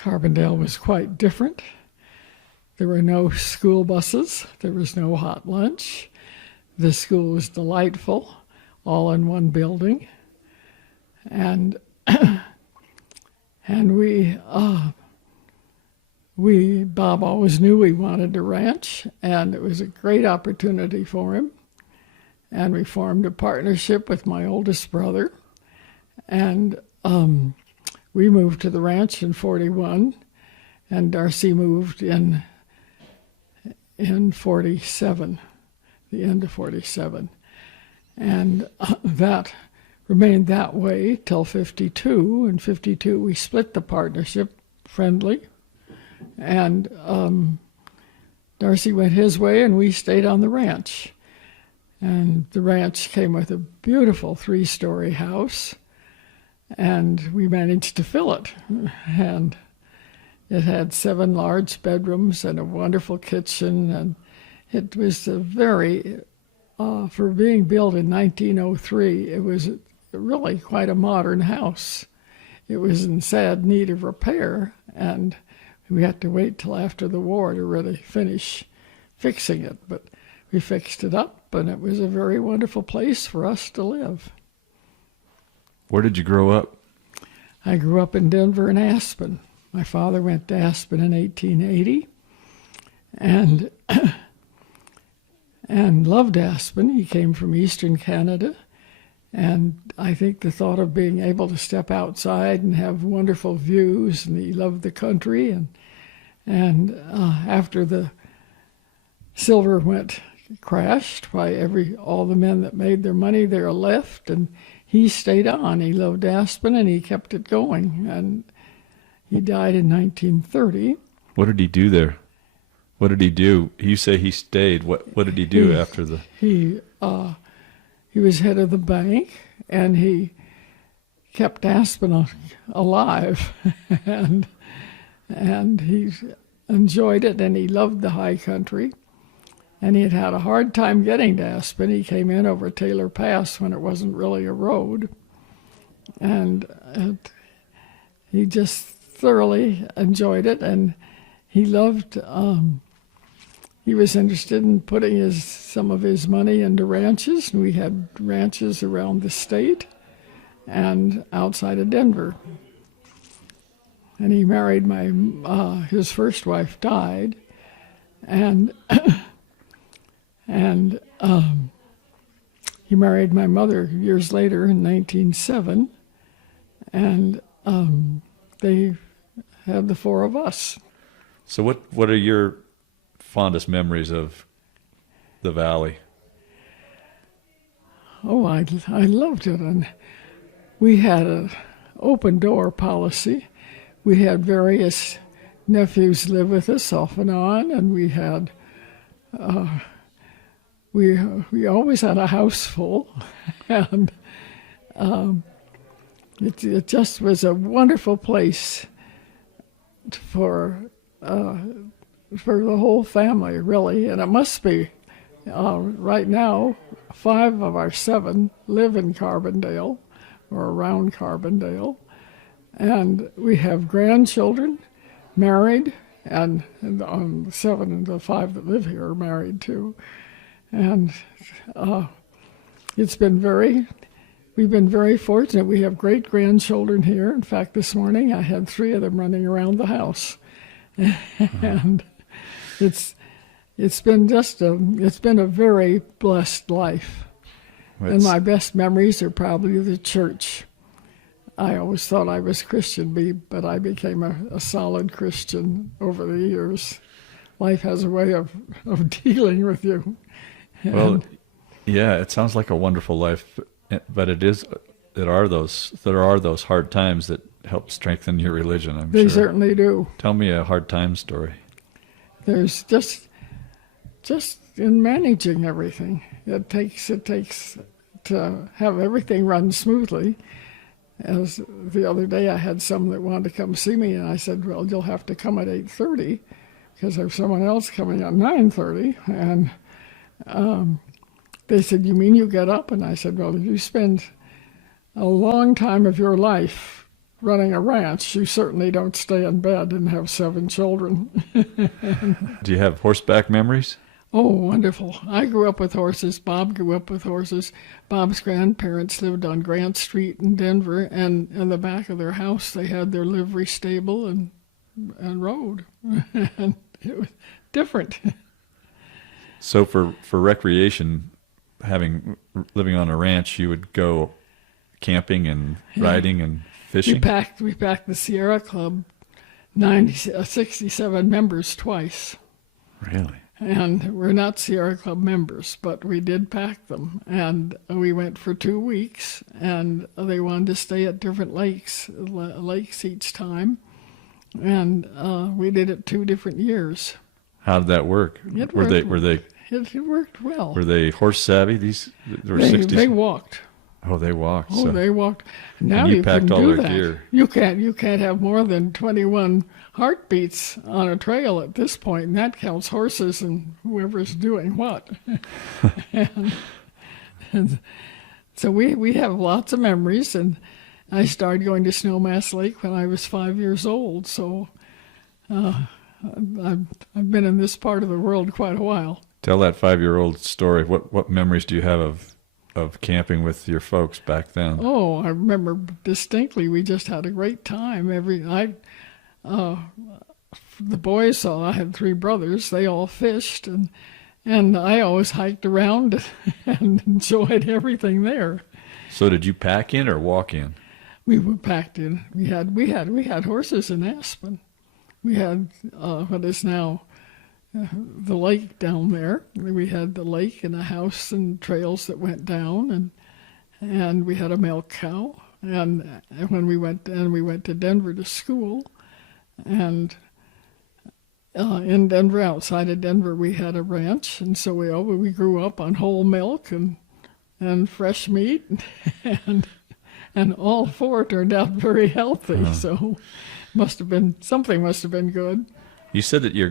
Carbondale was quite different. There were no school buses. There was no hot lunch. The school was delightful, all in one building. And Bob always knew we wanted a ranch, and it was a great opportunity for him. And we formed a partnership with my oldest brother, and we moved to the ranch in 41, and Darcy moved in 47, the end of 47. And that remained that way till 52. In 52, we split the partnership, friendly, and Darcy went his way, and we stayed on the ranch. And the ranch came with a beautiful 3-story house, and we managed to fill it. And it had 7 large bedrooms and a wonderful kitchen, and it was a very, for being built in 1903, it was really quite a modern house. It was in sad need of repair, and we had to wait till after the war to really finish fixing it. But we fixed it up, and it was a very wonderful place for us to live. Where did you grow up? I grew up in Denver and Aspen. My father went to Aspen in 1880 and loved Aspen. He came from Eastern Canada, and I think the thought of being able to step outside and have wonderful views, and he loved the country. And after the silver crashed, all the men that made their money there left, and he stayed on. He loved Aspen, and he kept it going. And he died in 1930. What did he do there? What did he do? You say he stayed. What did he do after the... He was head of the bank, and he kept Aspen alive. and he enjoyed it, and he loved the high country. And he had a hard time getting to Aspen. He came in over Taylor Pass when it wasn't really a road. And he just thoroughly enjoyed it. And he loved, he was interested in putting some of his money into ranches. And we had ranches around the state and outside of Denver. And he married his first wife died. And he married my mother years later in 1907, and they had the 4 of us. So what are your fondest memories of the Valley? Oh, I loved it, and we had an open door policy. We had various nephews live with us off and on, and we had... We always had a house full, and it just was a wonderful place for the whole family, really. And it must be right now 5 of our 7 live in Carbondale or around Carbondale, and we have grandchildren, married, and the 7 and the 5 that live here are married too. And we've been very fortunate. We have great-grandchildren here. In fact, this morning I had 3 of them running around the house. And it's been a very blessed life. And my best memories are probably the church. I always thought I was Christian, but I became a solid Christian over the years. Life has a way of dealing with you. Well, yeah, it sounds like a wonderful life, but there are those hard times that help strengthen your religion, I'm sure. They certainly do. Tell me a hard time story. There's just in managing everything. It takes to have everything run smoothly. As the other day I had some that wanted to come see me, and I said, well, you'll have to come at 8:30 because there's someone else coming at 9:30. And they said, you mean you get up? And I said, well, if you spend a long time of your life running a ranch, you certainly don't stay in bed and have 7 children. Do you have horseback memories? Oh, wonderful. I grew up with horses. Bob grew up with horses. Bob's grandparents lived on Grant Street in Denver, and in the back of their house they had their livery stable and rode. And it was different. So for recreation, living on a ranch, you would go camping and riding and fishing? We packed the Sierra Club 67 members twice. Really? And we're not Sierra Club members, but we did pack them. And we went for 2 weeks, and they wanted to stay at different lakes each time. And we did it 2 different years. How did that work? It Were they It worked well. were they horse savvy? There were They walked. Oh, they walked. Oh, so. they walked. Now And you you packed couldn't all do their that. gear. You can't have more than 21 heartbeats on a trail at this point, and that counts horses and whoever's doing what. and so we have lots of memories, and I started going to Snowmass Lake when I was 5 years old. So I've been in this part of the world quite a while. Tell that 5-year-old story. What memories do you have of camping with your folks back then? Oh, I remember distinctly. We just had a great time every night. The boys, I had 3 brothers. They all fished, and I always hiked around and enjoyed everything there. So did you pack in or walk in? We were packed in. We had horses in Aspen. We had what is now the lake down there. We had the lake and a house and trails that went down, and we had a milk cow. And when we went to Denver to school, and in Denver, outside of Denver, we had a ranch, and so we grew up on whole milk and fresh meat, and all 4 turned out very healthy. So something must have been good. You said that your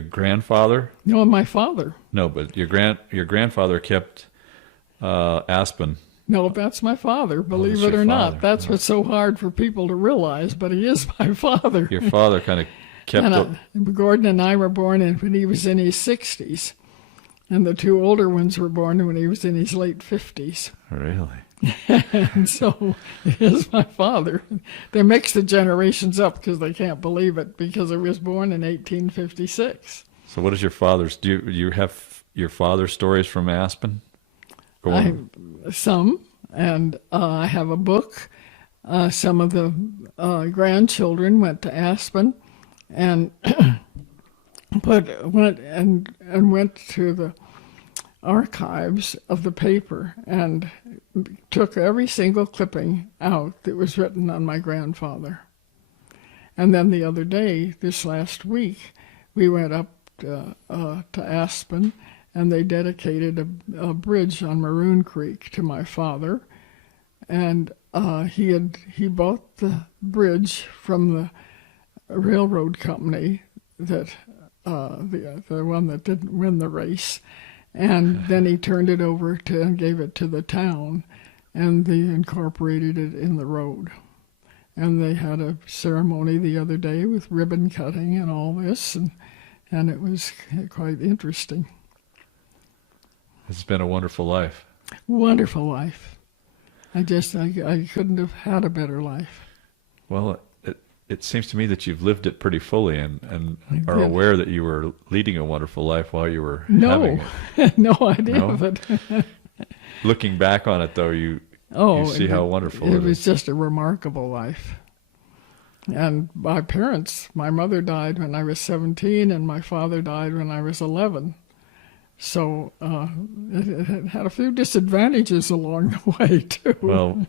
grandfather? No, my father. No, but your grandfather kept Aspen. No, that's my father, believe that's it your or not. father. That's what's so hard for people to realize, but he is my father. Your father kind of kept Gordon and I were born when he was in his 60s, and the 2 older ones were born when he was in his late 50s. Really? And so he is my father. They mix the generations up because they can't believe it, because he was born in 1856. So what is your father's? Do you have your father's stories from Aspen? Go on. Some, and I have a book. Some of the grandchildren went to Aspen, and went to the archives of the paper and took every single clipping out that was written on my grandfather. And then the other day, this last week, we went up to Aspen, and they dedicated a bridge on Maroon Creek to my father. And he bought the bridge from the railroad company that the one that didn't win the race, and then he turned it over and gave it to the town, and they incorporated it in the road. And they had a ceremony the other day with ribbon cutting and all this, and it was quite interesting. It's been a wonderful life. Wonderful life. I couldn't have had a better life. Well, it seems to me that you've lived it pretty fully and are did. aware that you were leading a wonderful life while you were having it. No idea No? of it. Looking back on it, though, you see how wonderful it it was is. just a remarkable life. And my mother died when I was 17, and my father died when I was 11. So it had a few disadvantages along the way, too. Well,